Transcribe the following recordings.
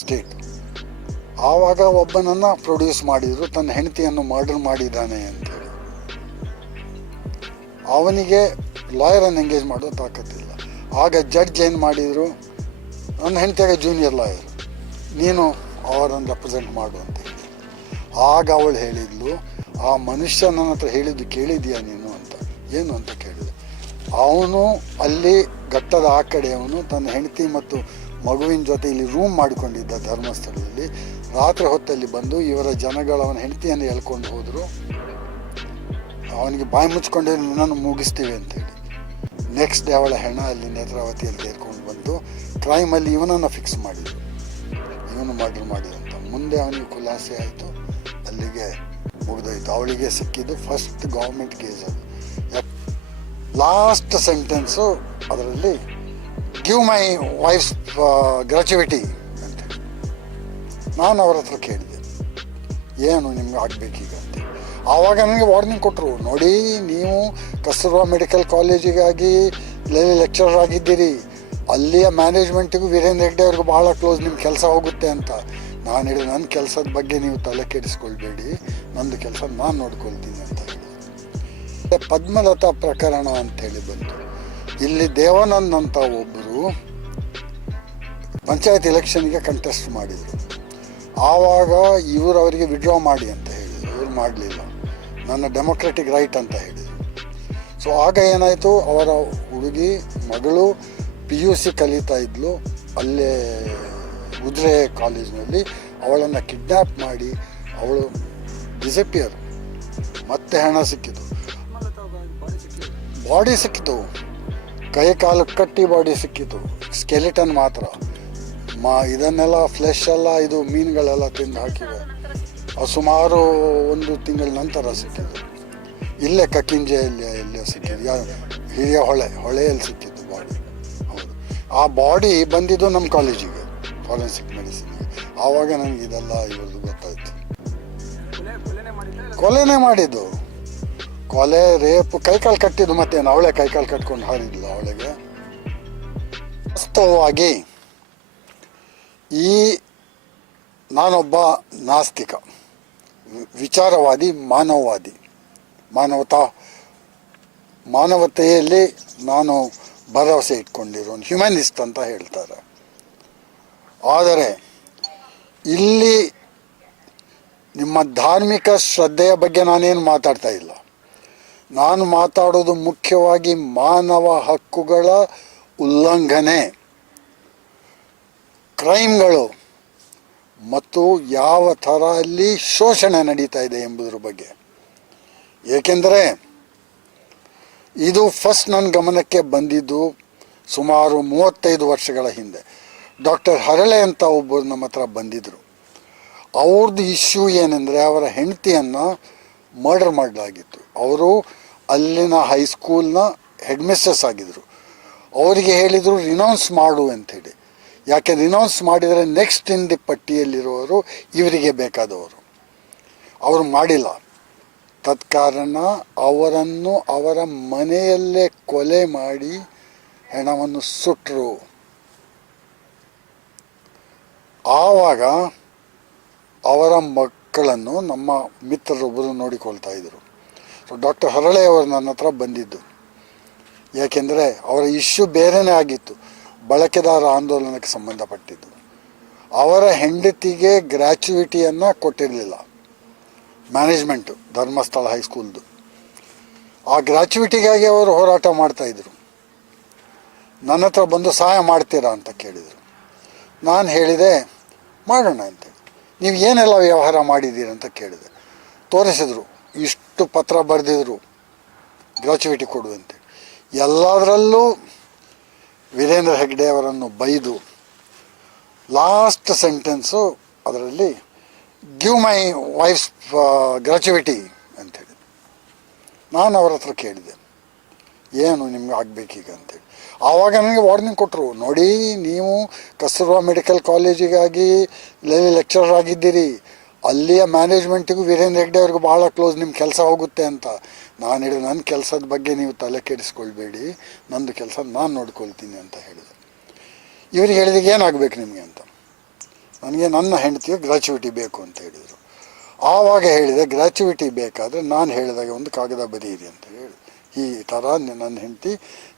state ಆವಾಗ ಒಬ್ಬನನ್ನು produce ಮಾಡಿದ್ರು ತನ್ನ ಹೆಂಡತಿಯನ್ನು ಮರ್ಡರ್ ಮಾಡಿದ್ದಾನೆ ಅಂತೇಳಿ ಅವನಿಗೆ ಲಾಯರನ್ನು ಎಂಗೇಜ್ ಮಾಡೋ ತಾಕತ್ತಿಲ್ಲ ಆಗ ಜಡ್ಜ್ ಏನು ಮಾಡಿದರು ನನ್ನ ಹೆಂಡತಿಯಾಗ ಜೂನಿಯರ್ ಲಾಯರ್ ನೀನು ಅವರನ್ನು ರೆಪ್ರೆಸೆಂಟ್ ಮಾಡು ಅಂತ ಹೇಳಿ ಆಗ ಅವಳು ಹೇಳಿದ್ಲು ಆ ಮನುಷ್ಯ ನನ್ನ ಹತ್ರ ಹೇಳಿದ್ದು ಕೇಳಿದೀಯಾ ನೀನು ಅಂತ ಏನು ಅಂತ ಕೇಳಿದೆ ಅವನು ಅಲ್ಲಿ ಘಟ್ಟದ ಆ ಕಡೆಯವನು ತನ್ನ ಹೆಂಡತಿ ಮತ್ತು ಮಗುವಿನ ಜೊತೆ ಇಲ್ಲಿ ರೂಮ್ ಮಾಡಿಕೊಂಡಿದ್ದ ಧರ್ಮಸ್ಥಳದಲ್ಲಿ ರಾತ್ರಿ ಹೊತ್ತಲ್ಲಿ ಬಂದು ಇವರ ಜನಗಳು ಅವನ ಹೆಂಡತಿಯನ್ನು ಹೇಳ್ಕೊಂಡು ಹೋದರು ಅವನಿಗೆ ಬಾಯಿ ಮುಚ್ಕೊಂಡು ನಿನ್ನನ್ನು ಮುಗಿಸ್ತೀವಿ ಅಂತೇಳಿ ನೆಕ್ಸ್ಟ್ ಡೇ ಅವಳ ಹೆಣ ಅಲ್ಲಿ ನೇತ್ರಾವತಿಯಲ್ಲಿ ಸೇರ್ಕೊಂಡು ಬಂದು ಕ್ರೈಮಲ್ಲಿ ಇವನನ್ನು ಫಿಕ್ಸ್ ಮಾಡಿದರು ಇವನು ಮಾಡಿ ಮಾಡಿದಂತ ಮುಂದೆ ಅವನಿಗೆ ಖುಲಾಸೆ ಆಯಿತು ಅಲ್ಲಿಗೆ ಮುಗಿದೋಯ್ತು ಅವಳಿಗೆ ಸಿಕ್ಕಿದ್ದು ಫಸ್ಟ್ ಗೌರ್ಮೆಂಟ್ ಕೇಸ್ ಅದು ಲಾಸ್ಟ್ ಸೆಂಟೆನ್ಸು ಅದರಲ್ಲಿ ಗಿವ್ ಮೈ ವೈಫ್ಸ್ ಗ್ರ್ಯಾಚುಯಿಟಿ ಅಂತ ನಾನು ಅವ್ರ ಹತ್ರ ಕೇಳಿದೆ ಏನು ನಿಮ್ಗೆ ಆಗಬೇಕೀಗ ಅಂತ ಆವಾಗ ನನಗೆ ವಾರ್ನಿಂಗ್ ಕೊಟ್ಟರು ನೋಡಿ ನೀವು ಕಸ್ತೂರ್ಬಾ ಮೆಡಿಕಲ್ ಕಾಲೇಜಿಗಾಗಿ ಲೆಕ್ಚರರ್ ಆಗಿದ್ದೀರಿ ಅಲ್ಲಿಯ ಮ್ಯಾನೇಜ್ಮೆಂಟಿಗೂ ವೀರೇಂದ್ರ ಹೆಗ್ಡೆ ಅವ್ರಿಗೂ ಭಾಳ ಕ್ಲೋಸ್ ನಿಮ್ಮ ಕೆಲಸ ಹೋಗುತ್ತೆ ಅಂತ ನಾನು ಹೇಳಿ ನನ್ನ ಕೆಲಸದ ಬಗ್ಗೆ ನೀವು ತಲೆ ಕೆಡಿಸ್ಕೊಳ್ಬೇಡಿ ನಂದು ಕೆಲಸ ನಾನು ನೋಡ್ಕೊಳ್ತೀನಿ ಅಂತ ಹೇಳಿ ಪದ್ಮಲತಾ ಪ್ರಕರಣ ಅಂಥೇಳಿ ಬಂತು ಇಲ್ಲಿ ದೇವಾನಂದ್ ಅಂತ ಒಬ್ಬರು ಪಂಚಾಯತ್ ಎಲೆಕ್ಷನ್ಗೆ ಕಂಟೆಸ್ಟ್ ಮಾಡಿದರು ಆವಾಗ ಇವರು ಅವರಿಗೆ ವಿಡ್ರಾ ಮಾಡಿ ಅಂತ ಹೇಳಿದರು ಇವರು ಮಾಡಲಿಲ್ಲ ನನ್ನ ಡೆಮೊಕ್ರೆಟಿಕ್ ರೈಟ್ ಅಂತ ಹೇಳಿದರು ಸೊ ಆಗ ಏನಾಯಿತು ಅವರ ಹುಡುಗಿ ಮಗಳು ಪಿ ಯು ಸಿ ಕಲಿತಾ ಇದ್ಲು ಅಲ್ಲೇ ಉದ್ರೆ ಕಾಲೇಜಿನಲ್ಲಿ ಅವಳನ್ನು ಕಿಡ್ನ್ಯಾಪ್ ಮಾಡಿ ಅವಳು ಡಿಸಪಿಯರ್ ಮತ್ತೆ ಹಣ ಸಿಕ್ಕಿತು ಬಾಡಿ ಸಿಕ್ಕಿತು ಕೈ ಕಾಲು ಕಟ್ಟಿ ಬಾಡಿ ಸಿಕ್ಕಿತು ಸ್ಕೆಲಿಟನ್ ಮಾತ್ರ ಮಾ ಇದನ್ನೆಲ್ಲ ಫ್ಲೆಶ್ ಎಲ್ಲ ಇದು ಮೀನುಗಳೆಲ್ಲ ತಿಂದು ಹಾಕಿವೆ ಸುಮಾರು ಒಂದು ತಿಂಗಳ ನಂತರ ಸಿಕ್ಕಿದ್ದು ಇಲ್ಲೇ ಕಕ್ಕಿಂಜೆಯಲ್ಲಿ ಇಲ್ಲೇ ಸಿಕ್ಕಿದ್ದು ಹಿರಿಯ ಹೊಳೆ ಹೊಳೆಯಲ್ಲಿ ಸಿಕ್ಕಿತ್ತು ಬಾಡಿ ಹೌದು ಆ ಬಾಡಿ ಬಂದಿದ್ದು ನಮ್ಮ ಕಾಲೇಜಿಗೆ ಫಾರೆನ್ಸಿಕ್ ಮೆಡಿಸಿನ್ಗೆ ಆವಾಗ ನನಗೆ ಇದೆಲ್ಲ ಇವ್ರದ್ದು ಗೊತ್ತಾಯ್ತು ಕೊಲೆನೇ ಮಾಡಿದ್ದು ಕೊಲೆ ರೇಪ್ ಕೈಕಾಲು ಕಟ್ಟಿದ್ದು ಮತ್ತೇನು ಅವಳೆ ಕೈಕಾಲು ಕಟ್ಕೊಂಡು ಹಾರಿದ್ಲು ಅವಳಿಗೆ ವಾಸ್ತವವಾಗಿ ಈ ನಾನೊಬ್ಬ ನಾಸ್ತಿಕ ವಿಚಾರವಾದಿ ಮಾನವವಾದಿ ಮಾನವತಾ ಮಾನವತೆಯಲ್ಲಿ ನಾನು ಭರವಸೆ ಇಟ್ಕೊಂಡಿರೋ ಹ್ಯುಮನಿಸ್ಟ್ ಅಂತ ಹೇಳ್ತಾರೆ ಆದರೆ ಇಲ್ಲಿ ನಿಮ್ಮ ಧಾರ್ಮಿಕ ಶ್ರದ್ಧೆಯ ಬಗ್ಗೆ ನಾನೇನು ಮಾತಾಡ್ತಾ ಇಲ್ಲ ನಾನು ಮಾತಾಡೋದು ಮುಖ್ಯವಾಗಿ ಮಾನವ ಹಕ್ಕುಗಳ ಉಲ್ಲಂಘನೆ ಕ್ರೈಮ್ಗಳು ಮತ್ತು ಯಾವ ಥರ ಅಲ್ಲಿ ಶೋಷಣೆ ನಡೀತಾ ಇದೆ ಎಂಬುದರ ಬಗ್ಗೆ ಏಕೆಂದರೆ ಇದು ಫಸ್ಟ್ ನನ್ನ ಗಮನಕ್ಕೆ ಬಂದಿದ್ದು ಸುಮಾರು ಮೂವತ್ತೈದು ವರ್ಷಗಳ ಹಿಂದೆ ಡಾಕ್ಟರ್ ಹರಳೆ ಅಂತ ಒಬ್ಬರು ನಮ್ಮ ಹತ್ರ ಬಂದಿದ್ದರು ಅವ್ರದ್ದು ಇಶ್ಯೂ ಏನೆಂದರೆ ಅವರ ಹೆಂಡತಿಯನ್ನು ಮರ್ಡರ್ ಮಾಡಲಾಗಿತ್ತು ಅವರು ಅಲ್ಲಿನ ಹೈಸ್ಕೂಲ್ನ ಹೆಡ್ ಮಿಸ್ಟ್ರೆಸ್ ಆಗಿದ್ದರು ಅವರಿಗೆ ಹೇಳಿದರು ರಿನೌನ್ಸ್ ಮಾಡು ಅಂಥೇಳಿ ಯಾಕೆ ರಿನೌನ್ಸ್ ಮಾಡಿದರೆ ನೆಕ್ಸ್ಟ್ ಇನ್ ದಿ ಪಟ್ಟಿಯಲ್ಲಿರುವವರು ಇವರಿಗೆ ಬೇಕಾದವರು ಅವರು ಮಾಡಿಲ್ಲ ತತ್ಕಾರಣ ಅವರನ್ನು ಅವರ ಮನೆಯಲ್ಲೇ ಕೊಲೆ ಮಾಡಿ ಹೆಣವನ್ನು ಸುಟ್ಟರು ಆವಾಗ ಅವರ ಮಕ್ಕಳನ್ನು ನಮ್ಮ ಮಿತ್ರರೊಬ್ಬರು ನೋಡಿಕೊಳ್ತಾ ಇದ್ದರು ಡಾಕ್ಟರ್ ಹರಳೆ ಅವರು ನನ್ನ ಹತ್ರ ಬಂದಿದ್ದು ಯಾಕೆಂದರೆ ಅವರ ಇಶ್ಯೂ ಬೇರೆಯೇ ಆಗಿತ್ತು ಬಳಕೆದಾರ ಆಂದೋಲನಕ್ಕೆ ಸಂಬಂಧಪಟ್ಟಿದ್ದು ಅವರ ಹೆಂಡತಿಗೆ ಗ್ರ್ಯಾಚುಯಿಟಿಯನ್ನು ಕೊಟ್ಟಿರಲಿಲ್ಲ ಮ್ಯಾನೇಜ್ಮೆಂಟು ಧರ್ಮಸ್ಥಳ ಹೈಸ್ಕೂಲ್ದು ಆ ಗ್ರ್ಯಾಚುಯಿಟಿಗಾಗಿ ಅವರು ಹೋರಾಟ ಮಾಡ್ತಾಯಿದ್ರು ನನ್ನ ಹತ್ರ ಬಂದು ಸಹಾಯ ಮಾಡ್ತೀರಾ ಅಂತ ಕೇಳಿದರು ನಾನು ಹೇಳಿದೆ ಮಾಡೋಣ ಅಂತೇಳಿ ನೀವು ಏನೆಲ್ಲ ವ್ಯವಹಾರ ಮಾಡಿದ್ದೀರಿ ಅಂತ ಕೇಳಿದೆ ತೋರಿಸಿದ್ರು ಇಷ್ಟು ಪತ್ರ ಬರೆದಿದ್ರು ಗ್ರಾಚುವಿಟಿ ಕೊಡುವಂತೆ ಎಲ್ಲದರಲ್ಲೂ ವೀರೇಂದ್ರ ಹೆಗ್ಡೆ ಅವರನ್ನು ಬೈದು ಲಾಸ್ಟ್ ಸೆಂಟೆನ್ಸು ಅದರಲ್ಲಿ ಗಿವ್ ಮೈ ವೈಫ್ಸ್ ಗ್ರಾಚುವಿಟಿ ಅಂಥೇಳಿ ನಾನು ಅವರ ಹತ್ರ ಕೇಳಿದೆ ಏನು ನಿಮ್ಗೆ ಆಗಬೇಕೀಗ ಅಂತೇಳಿ ಆವಾಗ ನನಗೆ ವಾರ್ನಿಂಗ್ ಕೊಟ್ಟರು ನೋಡಿ ನೀವು ಕಸ್ತೂರ್ಬಾ ಮೆಡಿಕಲ್ ಕಾಲೇಜಿಗಾಗಿ ಲೆಕ್ಚರರ್ ಆಗಿದ್ದೀರಿ ಅಲ್ಲಿಯ ಮ್ಯಾನೇಜ್ಮೆಂಟಿಗೂ ವೀರೇಂದ್ರ ಹೆಗ್ಡೆ ಅವ್ರಿಗೂ ಭಾಳ ಕ್ಲೋಸ್ ನಿಮ್ಮ ಕೆಲಸ ಹೋಗುತ್ತೆ ಅಂತ ನಾನು ಹೇಳಿದೆ ನನ್ನ ಕೆಲಸದ ಬಗ್ಗೆ ನೀವು ತಲೆ ಕೆಡಿಸ್ಕೊಳ್ಬೇಡಿ ನಂದು ಕೆಲಸ ನಾನು ನೋಡ್ಕೊಳ್ತೀನಿ ಅಂತ ಹೇಳಿದೆ ಇವ್ರಿಗೆ ಹೇಳಿದಾಗ ಏನಾಗಬೇಕು ನಿಮಗೆ ಅಂತ ನನಗೆ ನನ್ನ ಹೆಂಡತಿಗೆ ಗ್ರ್ಯಾಚುವಿಟಿ ಬೇಕು ಅಂತ ಹೇಳಿದರು ಆವಾಗ ಹೇಳಿದೆ ಗ್ರ್ಯಾಚುವಿಟಿ ಬೇಕಾದರೆ ನಾನು ಹೇಳಿದಾಗ ಒಂದು ಕಾಗದ ಬರೀರಿ ಅಂತ ಹೇಳಿ ಈ ಥರ ನನ್ನ ಹೆಂಡತಿ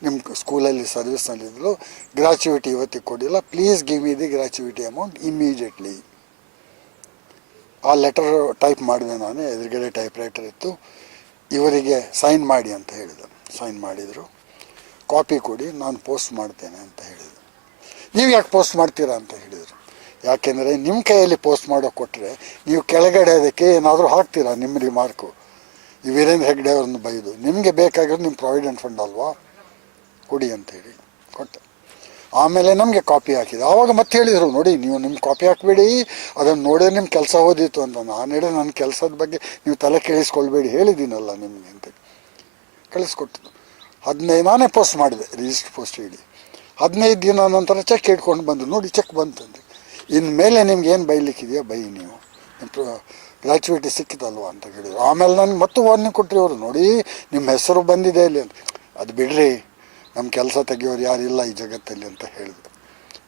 ನಿಮ್ಮ ಸ್ಕೂಲಲ್ಲಿ ಸರ್ವಿಸ್ನಲ್ಲಿದ್ದರು ಗ್ರ್ಯಾಚುವಿಟಿ ಇವತ್ತಿಗೆ ಕೊಡಿಲ್ಲ please give me the gratuity amount immediately ಆ ಲೆಟರ್ ಟೈಪ್ ಮಾಡಿದೆ ನಾನು ಎದುರುಗಡೆ ಟೈಪ್ ರೈಟರ್ ಇತ್ತು ಇವರಿಗೆ ಸೈನ್ ಮಾಡಿ ಅಂತ ಹೇಳಿದೆ ಸೈನ್ ಮಾಡಿದರು ಕಾಪಿ ಕೊಡಿ ನಾನು ಪೋಸ್ಟ್ ಮಾಡ್ತೇನೆ ಅಂತ ಹೇಳಿದರು ನೀವು ಯಾಕೆ ಪೋಸ್ಟ್ ಮಾಡ್ತೀರಾ ಅಂತ ಹೇಳಿದರು ಯಾಕೆಂದರೆ ನಿಮ್ಮ ಕೈಯಲ್ಲಿ ಪೋಸ್ಟ್ ಮಾಡೋ ಕೊಟ್ಟರೆ ನೀವು ಕೆಳಗಡೆ ಅದಕ್ಕೆ ಏನಾದರೂ ಹಾಕ್ತೀರಾ ನಿಮ್ಮ ರಿಮಾರ್ಕು ಈ ವೀರೇಂದ್ರ ಹೆಗ್ಡೆ ಅವ್ರನ್ನ ಬೈದು ನಿಮಗೆ ಬೇಕಾಗಿರೋದು ನಿಮ್ಮ ಪ್ರಾವಿಡೆಂಟ್ ಫಂಡ್ ಅಲ್ವಾ ಕೊಡಿ ಅಂತೇಳಿ ಕೊಟ್ಟೆ ಆಮೇಲೆ ನಮಗೆ ಕಾಪಿ ಹಾಕಿದೆ ಆವಾಗ ಮತ್ತೆ ಹೇಳಿದರು ನೋಡಿ ನೀವು ನಿಮ್ಮ ಕಾಪಿ ಹಾಕಬೇಡಿ ಅದನ್ನು ನೋಡೇ ನಿಮ್ಮ ಕೆಲಸ ಓದಿತ್ತು ಅಂತ ನಾನು ಹೇಳಿ ನನ್ನ ಕೆಲಸದ ಬಗ್ಗೆ ನೀವು ತಲೆ ಕೇಳಿಸ್ಕೊಳ್ಬೇಡಿ ಹೇಳಿದ್ದೀನಲ್ಲ ನಿಮಗೆ ಅಂತ ಕಳಿಸ್ಕೊಟ್ಟಿದ್ದು ಹದಿನೈದು ನಾನೇ ಪೋಸ್ಟ್ ಮಾಡಿದೆ ರಿಜಿಸ್ಟ್ರ್ ಪೋಸ್ಟ್ ಹೇಳಿ ಹದಿನೈದು ದಿನ ನಂತರ ಚೆಕ್ ಇಟ್ಕೊಂಡು ಬಂದು ನೋಡಿ ಚೆಕ್ ಬಂತಂತೆ ಇನ್ಮೇಲೆ ನಿಮ್ಗೆ ಏನು ಬೈಲಿಕ್ಕಿದೆಯಾ ಬೈ ನೀವು ಗ್ರ್ಯಾಚುಯಿಟಿ ಸಿಕ್ಕಿತಲ್ವ ಅಂತ ಕೇಳಿದ್ರು ಆಮೇಲೆ ನನಗೆ ಮತ್ತೆ ವಾರ್ನಿಂಗ್ ಕೊಟ್ಟರು ಅವರು ನೋಡಿ ನಿಮ್ಮ ಹೆಸರು ಬಂದಿದೆ ಇಲ್ಲಿ ಅಂತ ಅದು ಬಿಡ್ರಿ ನಮ್ಮ ಕೆಲಸ ತೆಗೆಯೋರು ಯಾರಿಲ್ಲ ಈ ಜಗತ್ತಲ್ಲಿ ಅಂತ ಹೇಳಿದರು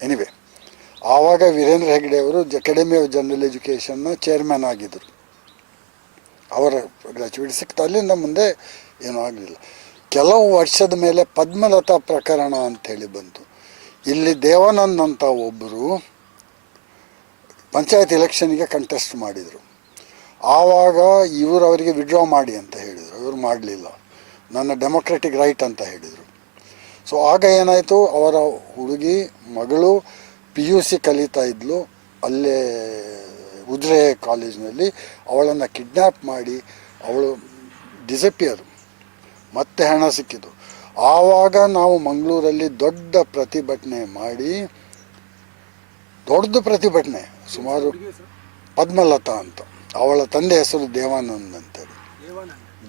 ಎನಿವೆ ಆವಾಗ ವೀರೇಂದ್ರ ಹೆಗ್ಡೆ ಅವರು ಅಕಾಡೆಮಿ ಆಫ್ ಜನರಲ್ ಎಜುಕೇಷನ್ನ ಚೇರ್ಮನ್ ಆಗಿದ್ದರು ಅವರ ಗ್ರ್ಯಾಚುಯಿಟಿ ಸಿಕ್ತು ಅಲ್ಲಿಂದ ಮುಂದೆ ಏನೂ ಆಗಲಿಲ್ಲ ಕೆಲವು ವರ್ಷದ ಮೇಲೆ ಪದ್ಮಲತಾ ಪ್ರಕರಣ ಅಂಥೇಳಿ ಬಂತು ಇಲ್ಲಿ ದೇವಾನಂದ್ ಅಂತ ಒಬ್ಬರು ಪಂಚಾಯತ್ ಎಲೆಕ್ಷನ್ಗೆ ಕಂಟೆಸ್ಟ್ ಮಾಡಿದರು ಆವಾಗ ಇವರು ಅವರಿಗೆ ವಿಡ್ರಾ ಮಾಡಿ ಅಂತ ಹೇಳಿದರು ಇವರು ಮಾಡಲಿಲ್ಲ ನನ್ನ ಡೆಮೊಕ್ರೆಟಿಕ್ ರೈಟ್ ಅಂತ ಹೇಳಿದರು ಸೊ ಆಗ ಏನಾಯಿತು ಅವರ ಹುಡುಗಿ ಮಗಳು ಪಿ ಯು ಸಿ ಕಲಿತಾ ಇದ್ಲು ಅಲ್ಲೇ ಉದ್ರೆ ಕಾಲೇಜಿನಲ್ಲಿ ಅವಳನ್ನು ಕಿಡ್ನ್ಯಾಪ್ ಮಾಡಿ ಅವಳು ಡಿಸಪಿಯರ್ ಮತ್ತೆ ಹಣ ಸಿಕ್ಕಿತು ಆವಾಗ ನಾವು ಮಂಗಳೂರಲ್ಲಿ ದೊಡ್ಡ ಪ್ರತಿಭಟನೆ ಮಾಡಿ ದೊಡ್ಡ ಪ್ರತಿಭಟನೆ ಸುಮಾರು ಪದ್ಮಲತಾ ಅಂತ ಅವಳ ತಂದೆ ಹೆಸರು ದೇವಾನಂದ್ ಅಂತೇಳಿ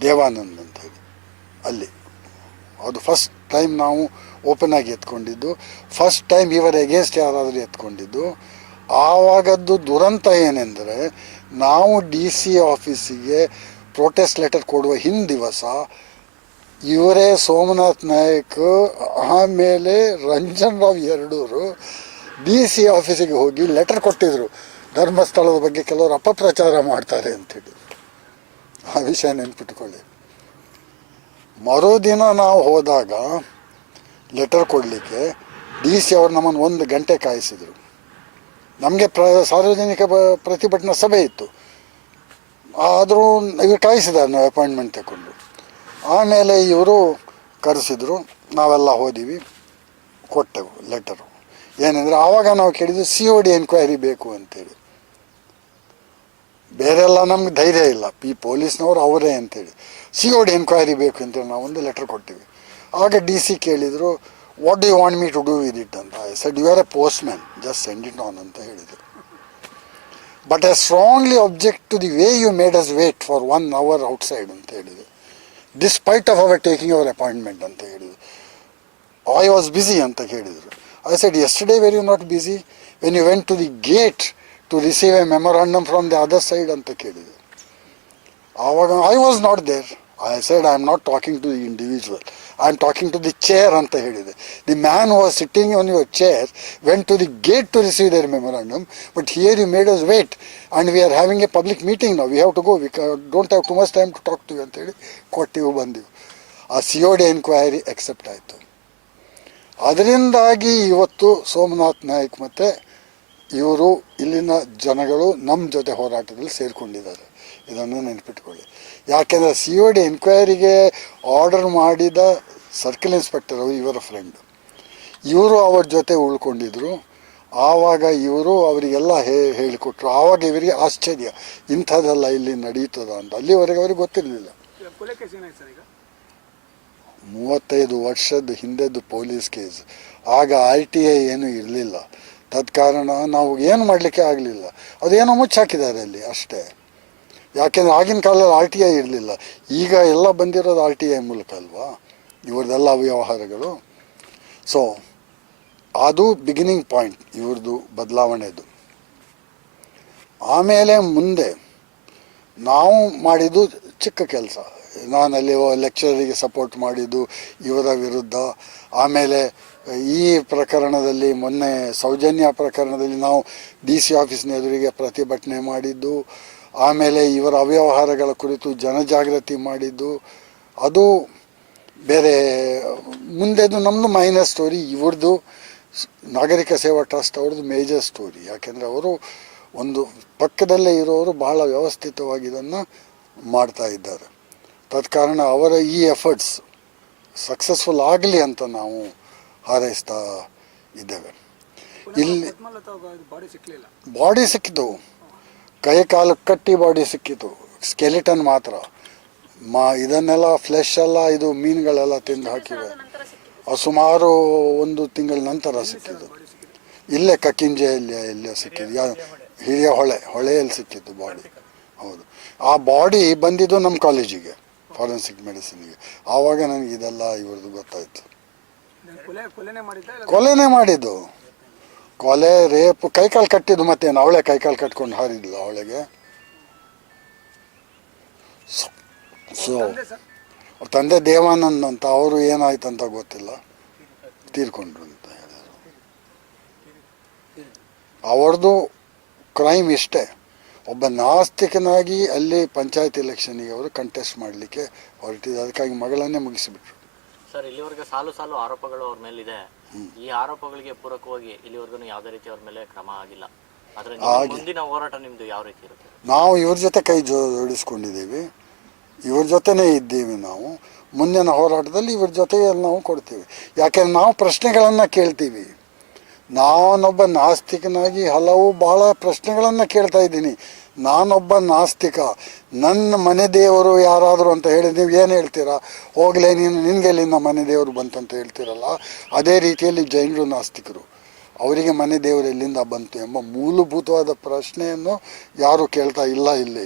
ದೇವಾನಂದ್ ಅಂತೇಳಿ ಅಲ್ಲಿ ಅದು ಫಸ್ಟ್ ಟೈಮ್ ನಾವು ಓಪನ್ ಆಗಿ ಎತ್ಕೊಂಡಿದ್ದು ಫಸ್ಟ್ ಟೈಮ್ ಇವರ ಎಗೇನ್ಸ್ಟ್ ಯಾರಾದರೂ ಎತ್ಕೊಂಡಿದ್ದು ಆವಾಗದ್ದು ದುರಂತ ಏನೆಂದರೆ ನಾವು ಡಿ ಸಿ ಆಫೀಸಿಗೆ ಪ್ರೊಟೆಸ್ಟ್ ಲೆಟರ್ ಕೊಡುವ ಹಿಂದಿವಸ ಇವರೇ ಸೋಮನಾಥ್ ನಾಯಕ್ ಆಮೇಲೆ ರಂಜನ್ ರಾವ್ ಎರಡೂರು ಡಿ ಸಿ ಆಫೀಸಿಗೆ ಹೋಗಿ ಲೆಟರ್ ಕೊಟ್ಟಿದ್ದರು ಧರ್ಮಸ್ಥಳದ ಬಗ್ಗೆ ಕೆಲವರು ಅಪಪ್ರಚಾರ ಮಾಡ್ತಾರೆ ಅಂತೇಳಿ ಆ ವಿಷಯ ನೆನ್ಪಿಟ್ಕೊಳ್ಳಿ ಮರುದಿನ ನಾವು ಹೋದಾಗ ಲೆಟರ್ ಕೊಡಲಿಕ್ಕೆ ಡಿ ಸಿ ಅವರು ನಮ್ಮನ್ನು ಒಂದು ಗಂಟೆ ಕಾಯಿಸಿದರು ನಮಗೆ ಪ್ರ ಸಾರ್ವಜನಿಕ ಪ್ರತಿಭಟನಾ ಸಭೆ ಇತ್ತು ಆದರೂ ಇವ್ರು ಕಾಯಿಸಿದ್ದಾರೆ ನಾವು ಅಪಾಯಿಂಟ್ಮೆಂಟ್ ತಗೊಂಡು ಆಮೇಲೆ ಇವರು ಕರೆಸಿದರು ನಾವೆಲ್ಲ ಹೋದಿವಿ ಕೊಟ್ಟೆವು ಲೆಟರು ಏನೆಂದರೆ ಆವಾಗ ನಾವು ಕೇಳಿದ್ದು ಸಿ ಒ ಡಿ ಎನ್ಕ್ವೈರಿ ಬೇಕು ಅಂತೇಳಿ ಬೇರೆಲ್ಲ ನಮ್ಗೆ ಧೈರ್ಯ ಇಲ್ಲ ಈ ಪೊಲೀಸ್ನವ್ರು ಅವರೇ ಅಂತೇಳಿ ಸಿ ಓ ಡಿ ಎನ್ಕ್ವೈರಿ ಬೇಕು ಅಂತೇಳಿ ನಾವೊಂದು ಲೆಟ್ರ್ ಕೊಟ್ಟಿವಿ ಆಗ ಡಿ ಸಿ ಕೇಳಿದರು what you want me to do with it ಅಂತ I said you are a postman just send it on ಅಂತ ಹೇಳಿದರು but I strongly object to the way you made us wait for one hour outside ಅಂತ ಹೇಳಿದರು despite of our taking our appointment ಅಂತ ಹೇಳಿದರು I was busy ಅಂತ ಹೇಳಿದರು I said yesterday were you not busy when you went to the gate to receive a memorandum from the other side ಅಂತ ಕೇಳಿದೆ ಆವಾಗ I was not there I said I am not talking to the individual I am talking to the chair ಅಂತ ಹೇಳಿದೆ the man was sitting on your chair when to the gate to receive their memorandum but here you made us wait and we are having a public meeting ನಾವು we have to go we don't have too much time to talk to you ಅಂತೇಳಿ ಕೊಟ್ಟಿವು ಬಂದಿವು ಆ C O D enquiry accept ಆಯಿತು ಅದರಿಂದಾಗಿ ಇವತ್ತು ಸೋಮನಾಥ್ ನಾಯ್ಕ್ ಮತ್ತು ಇವರು ಇಲ್ಲಿನ ಜನಗಳು ನಮ್ಮ ಜೊತೆ ಹೋರಾಟದಲ್ಲಿ ಸೇರಿಕೊಂಡಿದ್ದಾರೆ ಇದನ್ನು ನೆನಪಿಟ್ಕೊಳ್ಳಿ ಯಾಕೆಂದರೆ ಸಿ ಒ ಡಿ ಎನ್ಕ್ವೈರಿಗೆ ಆರ್ಡರ್ ಮಾಡಿದ ಸರ್ಕಲ್ ಅವರು ಇವರ ಫ್ರೆಂಡ್ ಇವರು ಅವ್ರ ಜೊತೆ ಉಳ್ಕೊಂಡಿದ್ರು ಆವಾಗ ಇವರು ಅವರಿಗೆಲ್ಲ ಹೇಳಿಕೊಟ್ರು ಆವಾಗ ಇವರಿಗೆ ಆಶ್ಚರ್ಯ ಇಂಥದ್ದೆಲ್ಲ ಇಲ್ಲಿ ನಡೀತದ ಅಂತ ಅಲ್ಲಿವರೆಗೆ ಅವ್ರಿಗೆ ಗೊತ್ತಿರಲಿಲ್ಲ ಮೂವತ್ತೈದು ವರ್ಷದ ಹಿಂದೆದ್ದು ಪೊಲೀಸ್ ಕೇಸ್ ಆಗ ಆರ್ ಟಿ ಐ ಏನೂ ಇರಲಿಲ್ಲ ತತ್ಕಾರಣ ನಾವು ಏನು ಮಾಡಲಿಕ್ಕೆ ಆಗಲಿಲ್ಲ ಅದೇನೋ ಮುಚ್ಚಾಕಿದ್ದಾರೆ ಅಲ್ಲಿ ಅಷ್ಟೇ ಯಾಕೆಂದರೆ ಆಗಿನ ಕಾಲದಲ್ಲಿ ಆರ್ ಟಿ ಐ ಇರಲಿಲ್ಲ ಈಗ ಎಲ್ಲ ಬಂದಿರೋದು ಆರ್ ಟಿ ಐ ಮೂಲಕ ಅಲ್ವಾ ಇವ್ರದ್ದೆಲ್ಲ ವ್ಯವಹಾರಗಳು ಸೊ ಅದು ಬಿಗಿನಿಂಗ್ ಪಾಯಿಂಟ್ ಇವ್ರದ್ದು ಬದಲಾವಣೆದು ಆಮೇಲೆ ಮುಂದೆ ನಾವು ಮಾಡಿದ್ದು ಚಿಕ್ಕ ಕೆಲಸ ನಾನಲ್ಲಿ ಲೆಕ್ಚರಿಗೆ ಸಪೋರ್ಟ್ ಮಾಡಿದ್ದು ಇವರ ವಿರುದ್ಧ ಆಮೇಲೆ ಈ ಪ್ರಕರಣದಲ್ಲಿ ಮೊನ್ನೆ ಸೌಜನ್ಯ ಪ್ರಕರಣದಲ್ಲಿ ನಾವು ಡಿ ಸಿ ಆಫೀಸ್ನ ಎದುರಿಗೆ ಪ್ರತಿಭಟನೆ ಮಾಡಿದ್ದು ಆಮೇಲೆ ಇವರ ಅವ್ಯವಹಾರಗಳ ಕುರಿತು ಜನಜಾಗೃತಿ ಮಾಡಿದ್ದು ಅದು ಬೇರೆ ಮುಂದೆದು ನಮ್ಮದು ಮೈನರ್ ಸ್ಟೋರಿ ಇವ್ರದ್ದು ನಾಗರಿಕ ಸೇವಾ ಟ್ರಸ್ಟ್ ಅವ್ರದ್ದು ಮೇಜರ್ ಸ್ಟೋರಿ ಯಾಕೆಂದರೆ ಅವರು ಒಂದು ಪಕ್ಕದಲ್ಲೇ ಇರೋರು ಬಹಳ ವ್ಯವಸ್ಥಿತವಾಗಿ ಇದನ್ನು ಮಾಡ್ತಾ ಇದ್ದಾರೆ ತತ್ಕಾರಣ ಅವರ ಈ ಎಫರ್ಟ್ಸ್ ಸಕ್ಸಸ್ಫುಲ್ ಆಗಲಿ ಅಂತ ನಾವು ಹಾರೈಸ್ತಾ ಇದ್ದೇವೆ ಇಲ್ಲಿ ಬಾಡಿ ಸಿಕ್ಕಿತು ಕೈ ಕಾಲು ಕಟ್ಟಿ ಬಾಡಿ ಸಿಕ್ಕಿತು ಸ್ಕೆಲಿಟನ್ ಮಾತ್ರ ಮಾ ಇದನ್ನೆಲ್ಲ ಫ್ಲೆಶ್ ಎಲ್ಲ ಇದು ಮೀನುಗಳೆಲ್ಲ ತಿಂದು ಹಾಕಿವೆ ಸುಮಾರು ಒಂದು ತಿಂಗಳ ನಂತರ ಸಿಕ್ಕಿದ್ದು ಇಲ್ಲೇ ಕಕ್ಕಿಂಜೆಯಲ್ಲಿ ಇಲ್ಲೇ ಸಿಕ್ಕಿದ್ದು ಯಾ ಹಿರಿಯ ಹೊಳೆ ಹೊಳೆಯಲ್ಲಿ ಸಿಕ್ಕಿದ್ದು ಬಾಡಿ ಹೌದು ಆ ಬಾಡಿ ಬಂದಿದ್ದು ನಮ್ಮ ಕಾಲೇಜಿಗೆ ಫಾರೆನ್ಸಿಕ್ ಮೆಡಿಸಿನ್ಗೆ ಆವಾಗ ನನಗೆ ಇದೆಲ್ಲ ಇವ್ರದ್ದು ಗೊತ್ತಾಯಿತು ಕೊಲೆನೇ ಮಾಡಿದ್ದು ಕೊಲೆ ರೇಪ್ ಕೈಕಾಲು ಕಟ್ಟಿದ್ದು ಮತ್ತೇನು ಅವಳೆ ಕೈಕಾಲು ಕಟ್ಕೊಂಡು ಹಾರಿದ್ಲು ಅವಳಿಗೆ ಸೊ ತಂದೆ ದೇವಾನಂದ್ ಅಂತ ಅವರು ಏನಾಯ್ತು ಅಂತ ಗೊತ್ತಿಲ್ಲ ತೀರ್ಕೊಂಡ್ರು ಅಂತ ಹೇಳಿದರು ಅವ್ರದ್ದು ಕ್ರೈಮ್ ಇಷ್ಟೇ ಒಬ್ಬ ನಾಸ್ತಿಕನಾಗಿ ಅಲ್ಲಿ ಪಂಚಾಯತ್ ಎಲೆಕ್ಷನಿಗೆ ಅವರು ಕಂಟೆಸ್ಟ್ ಮಾಡಲಿಕ್ಕೆ ಹೊರಟಿದ್ದು ಅದಕ್ಕಾಗಿ ಮಗಳನ್ನೇ ಮುಗಿಸಿಬಿಟ್ರು ಸರ್ ಇಲ್ಲಿವರೆಗೆ ಸಾಲು ಸಾಲು ಆರೋಪಗಳು ಅವ್ರ ಇದೆ ಈ ಆರೋಪಗಳಿಗೆ ಪೂರಕವಾಗಿ ಇಲ್ಲಿವರೆಗೂ ಯಾವುದೇ ರೀತಿ ಅವ್ರ ಮೇಲೆ ಕ್ರಮ ಆಗಿಲ್ಲ ಆದರೆ ಮುಂದಿನ ಹೋರಾಟ ನಿಮ್ಮದು ಯಾವ ರೀತಿ ಇರುತ್ತೆ ನಾವು ಇವ್ರ ಜೊತೆ ಕೈ ಜೋಡಿಸ್ಕೊಂಡಿದ್ದೀವಿ ಇವ್ರ ಜೊತೆನೇ ಇದ್ದೀವಿ ನಾವು ಮುಂದಿನ ಹೋರಾಟದಲ್ಲಿ ಇವ್ರ ಜೊತೆ ನಾವು ಕೊಡ್ತೀವಿ ಯಾಕೆಂದ್ರೆ ನಾವು ಪ್ರಶ್ನೆಗಳನ್ನು ಕೇಳ್ತೀವಿ ನಾನೊಬ್ಬ ನಾಸ್ತಿಕನಾಗಿ ಹಲವು ಬಹಳ ಪ್ರಶ್ನೆಗಳನ್ನು ಕೇಳ್ತಾ ಇದ್ದೀನಿ ನಾನೊಬ್ಬ ನಾಸ್ತಿಕ ನನ್ನ ಮನೆ ದೇವರು ಯಾರಾದರೂ ಅಂತ ಹೇಳಿ ನೀವು ಏನು ಹೇಳ್ತೀರಾ ಹೋಗಲೇ ನೀನು ಎಲ್ಲಿಂದ ಮನೆ ದೇವರು ಅಂತ ಹೇಳ್ತೀರಲ್ಲ ಅದೇ ರೀತಿಯಲ್ಲಿ ಜೈನರು ನಾಸ್ತಿಕರು ಅವರಿಗೆ ಮನೆ ದೇವರು ಎಲ್ಲಿಂದ ಬಂತು ಎಂಬ ಮೂಲಭೂತವಾದ ಪ್ರಶ್ನೆಯನ್ನು ಯಾರೂ ಕೇಳ್ತಾ ಇಲ್ಲ ಇಲ್ಲಿ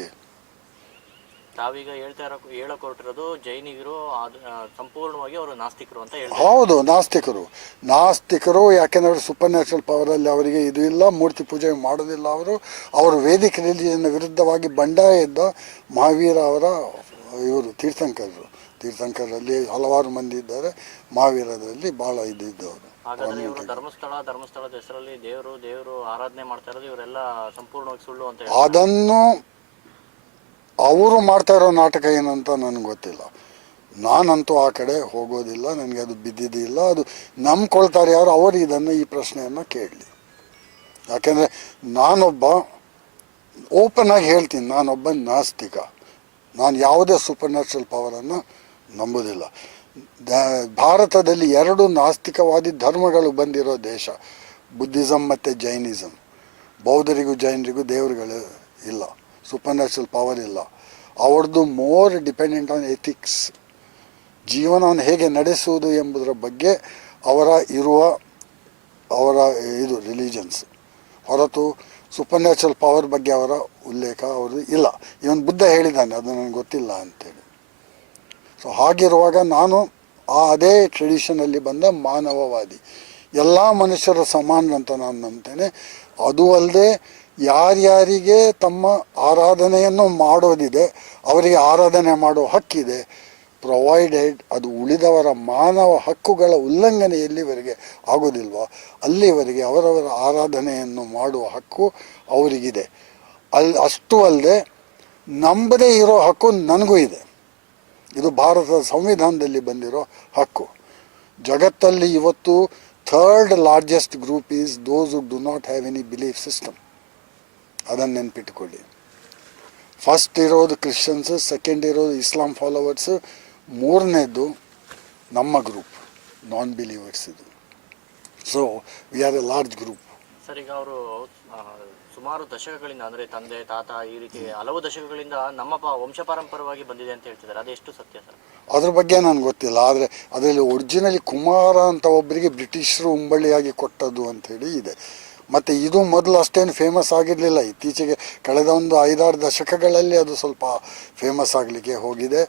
ತಾವೀಗ ಹೇಳ್ತಾ ಇರೋ ಹೇಳಕ್ ಹೊರಟಿರೋದು ಜೈನಿಗರು ಸಂಪೂರ್ಣವಾಗಿ ಅವರು ನಾಸ್ತಿಕರು ಅಂತ ಹೇಳ್ತಾರೆ ಹೌದು ನಾಸ್ತಿಕರು ನಾಸ್ತಿಕರು ಯಾಕೆಂದರೆ ಸೂಪರ್ ನ್ಯಾಚುರಲ್ ಪವರಲ್ಲಿ ಅವರಿಗೆ ಇದು ಇಲ್ಲ ಮೂರ್ತಿ ಪೂಜೆ ಮಾಡೋದಿಲ್ಲ ಅವರು ಅವರು ವೇದಿಕೆ ರಿಲಿಜನ್ ವಿರುದ್ಧವಾಗಿ ಬಂಡಾಯ ಇದ್ದ ಮಹಾವೀರ ಅವರ ಇವರು ತೀರ್ಥಂಕರರು ತೀರ್ಥಂಕರಲ್ಲಿ ಹಲವಾರು ಮಂದಿ ಇದ್ದಾರೆ ಮಹಾವೀರದಲ್ಲಿ ಬಹಳ ಇದ್ದವರು ಹಾಗಾದ್ರೆ ಇವರು ಧರ್ಮಸ್ಥಳ ಧರ್ಮಸ್ಥಳದ ಹೆಸರಲ್ಲಿ ದೇವರು ದೇವರು ಆರಾಧನೆ ಮಾಡ್ತಾ ಇರೋದು ಇವರೆಲ್ಲ ಸಂಪೂರ್ಣವಾಗಿ ಸುಳ್ಳು ಅಂತ ಅದನ್ನು ಅವರು ಮಾಡ್ತಾ ಇರೋ ನಾಟಕ ಏನಂತ ನನಗೆ ಗೊತ್ತಿಲ್ಲ ನಾನಂತೂ ಆ ಕಡೆ ಹೋಗೋದಿಲ್ಲ ನನಗೆ ಅದು ಬಿದ್ದಿದ್ದಿಲ್ಲ ಅದು ನಂಬ್ಕೊಳ್ತಾರೆ ಯಾರು ಅವರು ಇದನ್ನು ಈ ಪ್ರಶ್ನೆಯನ್ನು ಕೇಳಲಿ ಯಾಕೆಂದರೆ ನಾನೊಬ್ಬ ಓಪನ್ ಆಗಿ ಹೇಳ್ತೀನಿ ನಾನೊಬ್ಬ ನಾಸ್ತಿಕ ನಾನು ಯಾವುದೇ ಸೂಪರ್ ನ್ಯಾಚುರಲ್ ಪವರನ್ನು ನಂಬೋದಿಲ್ಲ ಭಾರತದಲ್ಲಿ ಎರಡು ನಾಸ್ತಿಕವಾದಿ ಧರ್ಮಗಳು ಬಂದಿರೋ ದೇಶ ಬುದ್ಧಿಸಮ್ ಮತ್ತು ಜೈನಿಸಮ್ ಬೌದ್ಧರಿಗೂ ಜೈನರಿಗೂ ದೇವರುಗಳು ಇಲ್ಲ ಸೂಪರ್ ನ್ಯಾಚುರಲ್ ಪವರ್ ಇಲ್ಲ ಅವ್ರದ್ದು ಮೋರ್ ಡಿಪೆಂಡೆಂಟ್ ಆನ್ ಎಥಿಕ್ಸ್ ಜೀವನವನ್ನು ಹೇಗೆ ನಡೆಸುವುದು ಎಂಬುದರ ಬಗ್ಗೆ ಅವರ ಇರುವ ಅವರ ಇದು ರಿಲಿಜನ್ಸ್ ಹೊರತು ಸೂಪರ್ ನ್ಯಾಚುರಲ್ ಪವರ್ ಬಗ್ಗೆ ಅವರ ಉಲ್ಲೇಖ ಅವರು ಇಲ್ಲ ಇವನ್ ಬುದ್ಧ ಹೇಳಿದ್ದಾನೆ ಅದು ನನಗೆ ಗೊತ್ತಿಲ್ಲ ಅಂತೇಳಿ ಸೊ ಹಾಗಿರುವಾಗ ನಾನು ಆ ಅದೇ ಟ್ರೆಡಿಷನಲ್ಲಿ ಬಂದ ಮಾನವವಾದಿ ಎಲ್ಲ ಮನುಷ್ಯರ ಸಮಾನ ಅಂತ ನಾನು ನಂಬ್ತೇನೆ ಅದು ಅಲ್ಲದೆ ಯಾರ್ಯಾರಿಗೆ ತಮ್ಮ ಆರಾಧನೆಯನ್ನು ಮಾಡೋದಿದೆ ಅವರಿಗೆ ಆರಾಧನೆ ಮಾಡೋ ಹಕ್ಕಿದೆ ಪ್ರೊವೈಡೆಡ್ ಅದು ಉಳಿದವರ ಮಾನವ ಹಕ್ಕುಗಳ ಉಲ್ಲಂಘನೆ ಎಲ್ಲಿವರೆಗೆ ಆಗೋದಿಲ್ವೋ ಅಲ್ಲಿವರೆಗೆ ಅವರವರ ಆರಾಧನೆಯನ್ನು ಮಾಡುವ ಹಕ್ಕು ಅವರಿಗಿದೆ ಅಲ್ಲಿ ಅಷ್ಟು ಅಲ್ಲದೆ ನಂಬದೇ ಇರೋ ಹಕ್ಕು ನನಗೂ ಇದೆ ಇದು ಭಾರತದ ಸಂವಿಧಾನದಲ್ಲಿ ಬಂದಿರೋ ಹಕ್ಕು ಜಗತ್ತಲ್ಲಿ ಇವತ್ತು third largest group is those do not have any belief system ಅದನ್ನು ನೆನಪಿಟ್ಟುಕೊಳ್ಳಿ ಫಸ್ಟ್ ಇರೋದು ಕ್ರಿಶ್ಚಿಯನ್ಸ್ ಸೆಕೆಂಡ್ ಇರೋದು ಇಸ್ಲಾಂ ಫಾಲೋವರ್ಸ್ ಮೂರನೇದು ನಮ್ಮ ಗ್ರೂಪ್ ನಾನ್ ಬಿಲೀವರ್ಸ್ ಇದು so we are a large group sir ಈಗ ಅವರು ಸುಮಾರು ದಶಕಗಳಿಂದ ಅಂದರೆ ತಂದೆ ತಾತ ಈ ರೀತಿ ಹಲವು ದಶಕಗಳಿಂದ ನಮ್ಮ ವಂಶ ಪಾರಂಪರವಾಗಿ ಬಂದಿದೆ ಅಂತ ಹೇಳ್ತಿದ್ದಾರೆ ಅದು ಎಷ್ಟು ಸತ್ಯ ಸರ್ ಅದ್ರ ಬಗ್ಗೆ ನನಗೆ ಗೊತ್ತಿಲ್ಲ ಆದರೆ ಅದರಲ್ಲಿ ಒರಿಜಿನಲಿ ಕುಮಾರ ಅಂತ ಒಬ್ಬರಿಗೆ ಬ್ರಿಟಿಷರು ಉಂಬಳಿಯಾಗಿ ಕೊಟ್ಟದ್ದು ಅಂತ ಹೇಳಿ ಇದೆ ಮತ್ತು ಇದು ಮೊದಲು ಅಷ್ಟೇನು ಫೇಮಸ್ ಆಗಿರಲಿಲ್ಲ ಇತ್ತೀಚೆಗೆ ಕಳೆದ ಒಂದು ಐದಾರು ದಶಕಗಳಲ್ಲಿ ಅದು ಸ್ವಲ್ಪ ಫೇಮಸ್ ಆಗಲಿಕ್ಕೆ ಹೋಗಿದೆ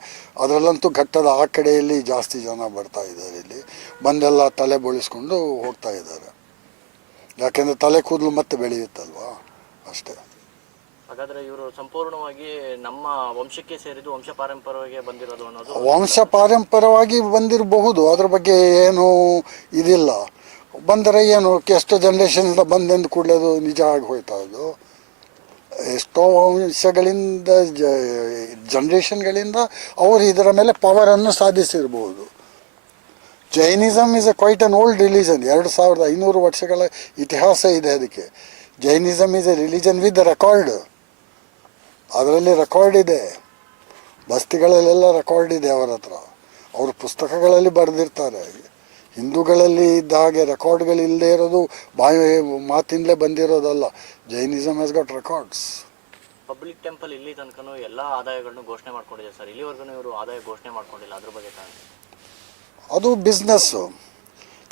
ಅದರಲ್ಲಂತೂ ಘಟ್ಟದ ಆ ಕಡೆಯಲ್ಲಿ ಜಾಸ್ತಿ ಜನ ಬರ್ತಾ ಇದ್ದಾರೆ ಇಲ್ಲಿ ಬಂದೆಲ್ಲ ತಲೆ ಬೋಳಿಸ್ಕೊಂಡು ಹೋಗ್ತಾ ಇದ್ದಾರೆ ಯಾಕೆಂದ್ರೆ ತಲೆ ಕೂದಲು ಮತ್ತೆ ಬೆಳೆಯುತ್ತಲ್ವಾ ಅಷ್ಟೇ ಹಾಗಾದ್ರೆ ಇವರು ಸಂಪೂರ್ಣವಾಗಿ ನಮ್ಮ ವಂಶಕ್ಕೆ ಸೇರಿದ್ದು ವಂಶ ಬಂದಿರೋದು ಅನ್ನೋದು ವಂಶ ಪಾರಂಪರವಾಗಿ ಬಂದಿರಬಹುದು ಅದ್ರ ಬಗ್ಗೆ ಏನು ಇದಿಲ್ಲ ಬಂದರೆ ಏನು ಎಷ್ಟೋ ಜನ್ರೇಷನಿಂದ ಬಂದೆಂದು ಕೂಡಲೇ ಅದು ನಿಜ ಆಗಿ ಹೋಯ್ತಾ ಅದು ಎಷ್ಟೋ ಅಂಶಗಳಿಂದ ಜನ್ರೇಷನ್ಗಳಿಂದ ಅವರು ಇದರ ಮೇಲೆ ಪವರನ್ನು ಸಾಧಿಸಿರ್ಬೋದು Jainism is a quite an old religion ಎರಡು ಸಾವಿರದ ಐನೂರು ವರ್ಷಗಳ ಇತಿಹಾಸ ಇದೆ ಅದಕ್ಕೆ Jainism is a religion with record ಅದರಲ್ಲಿ ರೆಕಾರ್ಡ್ ಇದೆ ಬಸ್ತಿಗಳಲ್ಲೆಲ್ಲ ರೆಕಾರ್ಡ್ ಇದೆ ಅವರ ಹತ್ರ ಅವರು ಪುಸ್ತಕಗಳಲ್ಲಿ ಬರೆದಿರ್ತಾರೆ ಹಿಂದೂಗಳಲ್ಲಿ ಇದ್ದ ಹಾಗೆ ರೆಕಾರ್ಡ್ಗಳಿಲ್ಲದೆ ಇರೋದು ಬಾಯಿ ಮಾತಿಂದಲೇ ಬಂದಿರೋದಲ್ಲ Jainism has got records public temple ಇಲ್ಲಿ ತನಕನೂ ಎಲ್ಲ ಆದಾಯಗಳನ್ನು ಘೋಷಣೆ ಮಾಡ್ಕೊಂಡಿದೆ ಸರ್ ಇಲ್ಲಿವರೆಗೂ ಇವರು ಆದಾಯ ಘೋಷಣೆ ಮಾಡ್ಕೊಂಡಿಲ್ಲ ಅದ್ರ ಬಗ್ಗೆ ಅದು ಬಿಸ್ನೆಸ್ಸು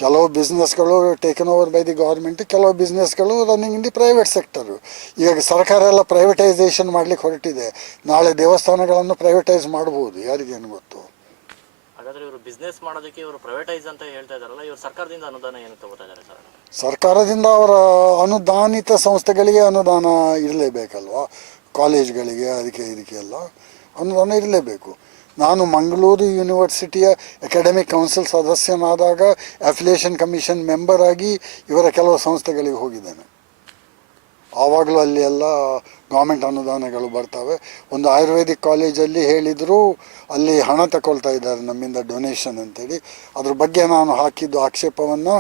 ಕೆಲವು ಬಿಸ್ನೆಸ್ಗಳು taken over by the government ಕೆಲವು ಬಿಸ್ನೆಸ್ಗಳು running in the private sector ಈಗ ಸರ್ಕಾರ ಎಲ್ಲ ಪ್ರೈವೇಟೈಸೇಷನ್ ಮಾಡ್ಲಿಕ್ಕೆ ಹೊರಟಿದೆ ನಾಳೆ ದೇವಸ್ಥಾನಗಳನ್ನು ಪ್ರೈವೇಟೈಸ್ ಮಾಡ್ಬೋದು ಯಾರಿಗೇನು ಗೊತ್ತು ಬಿಸ್ನೆಸ್ ಮಾಡೋದಕ್ಕೆ ಇವರು ಪ್ರೈವೇಟೈಸ್ ಅಂತ ಹೇಳ್ತಾ ಇದಾರಲ್ಲ ಇವರು ಸರ್ಕಾರದಿಂದ ಅನುದಾನ ಏನು ತಗೋತಾ ಇದ್ದಾರೆ ಸರ್ ಸರ್ಕಾರದಿಂದ ಅವರ ಅನುದಾನಿತ ಸಂಸ್ಥೆಗಳಿಗೆ ಅನುದಾನ ಇರಲೇಬೇಕಲ್ವಾ ಕಾಲೇಜ್ಗಳಿಗೆ ಅದಕ್ಕೆ ಇದಕ್ಕೆ ಎಲ್ಲ ಅನುದಾನ ಇರಲೇಬೇಕು ನಾನು ಮಂಗಳೂರು ಯೂನಿವರ್ಸಿಟಿಯ ಅಕಾಡೆಮಿಕ್ ಕೌನ್ಸಿಲ್ ಸದಸ್ಯನಾದಾಗ ಅಫಿಲಿಯೇಷನ್ ಕಮಿಷನ್ ಮೆಂಬರ್ ಆಗಿ ಇವರ ಕೆಲವು ಸಂಸ್ಥೆಗಳಿಗೆ ಹೋಗಿದ್ದೇನೆ ಆವಾಗಲೂ ಅಲ್ಲಿ ಎಲ್ಲ ಗೌರ್ಮೆಂಟ್ ಅನುದಾನಗಳು ಬರ್ತವೆ ಒಂದು ಆಯುರ್ವೇದಿಕ್ ಕಾಲೇಜಲ್ಲಿ ಹೇಳಿದ್ರು ಅಲ್ಲಿ ಹಣ ತಗೊಳ್ತಾ ಇದ್ದಾರೆ ನಮ್ಮಿಂದ ಡೊನೇಷನ್ ಅಂತೇಳಿ ಅದ್ರ ಬಗ್ಗೆ ನಾನು ಹಾಕಿದ್ದು ಆಕ್ಷೇಪವನ್ನು